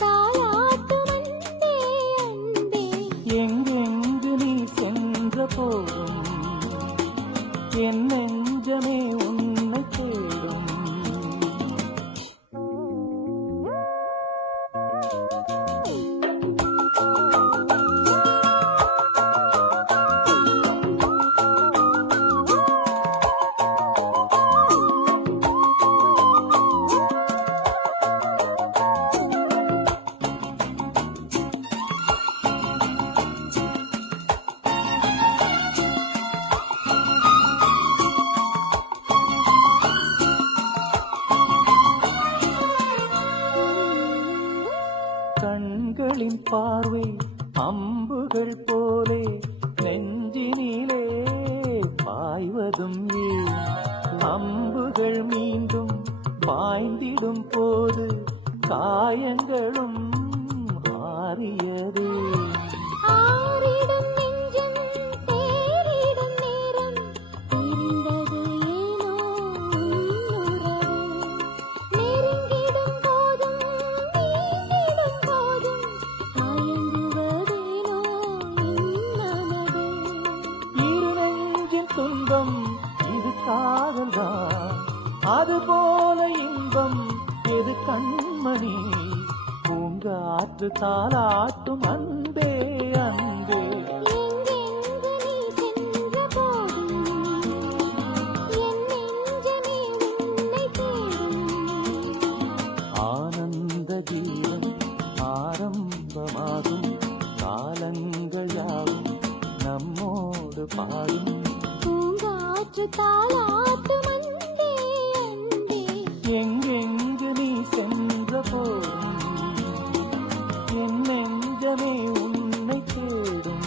தாலாட்டும் அன்பே அன்பே. எங்கெங்கு நீ சென்ற போதும் என் நெஞ்சமே உன்னை தேடும். கண்களின் பார்வை அம்புகள் போலே நெஞ்சினிலே பாய்வதும் ஏன்? அம்புகள் மீண்டும் பாய்ந்திடும் போது காயங்களும் ஆறியது. ஆறிடும் நெஞ்சம் தேறிடும் நேரம் பிரிந்தது ஏனோ உன்னுறவு. நெருங்கிடும் போதும் நீங்கிடும் போதும் மயங்குவதேனோ என் மனது. இரு நெஞ்சின் துன்பம் இது காதல்தான், அதுபோல இன்பம் எது கண்மணி? பூங்காற்று தாலாட்டும் அன்பே அன்பே. எங்கெங்கு நீ சென்ற போதும் என் நெஞ்சமே உன்னை தேடும். ஆனந்த ஜீவன் ஆரம்பமாகும், காலங்கள் யாவும் நம்மோடு பாடும். பூங்காற்று தாலாட்டும் அன்பே அன்பே. எங்கெங்கு நீ சென்ற போதும் என் நெஞ்சமே உன்னை தேடும்.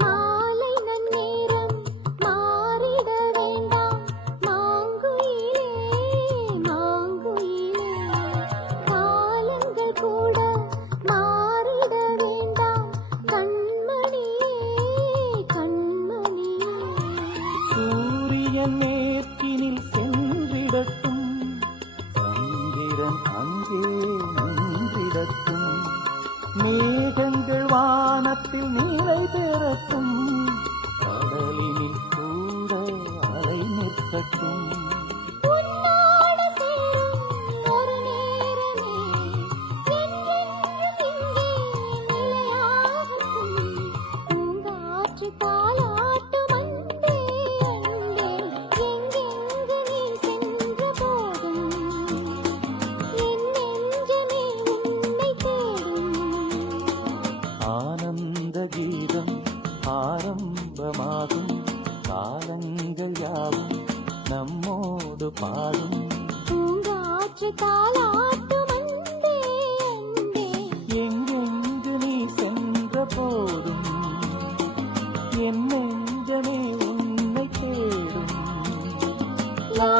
மாலை நன்னேரம் மாறிட வேண்டாம் மாங்குயிலே மாங்குயிலே. காலங்கள் கூட மாறிட வேண்டாம் கண்மணியே கண்மணியே. சூரியன் மேற்கினில் சென்றிடட்டும், சந்திரன் அங்கே நின்றிடட்டும். மேகங்கள் வானத்தில் நிலை பெறட்டும், கடலினில் கூட அலை நிற்கட்டும். உன்னோடு சேரும் ஒரு நேரமே என்றென்றும் இங்கே நிலையாகட்டும். பூங்காற்று தாலாட்டும் அன்பே அன்பே. எங்கெங்கு நீ சென்ற போதும் என் நெஞ்சமே உன்னை தேடும். ஆனந்த கீதம் ஆரம்பமாகும், காலங்கள் யாவும் நம்மோடு பாடும். பூங்காற்று தாலாட்டும் அன்பே அன்பே. எங்கெங்கு நீ சென்ற போதும் என் நெஞ்சமே உன்னை தேடும். லா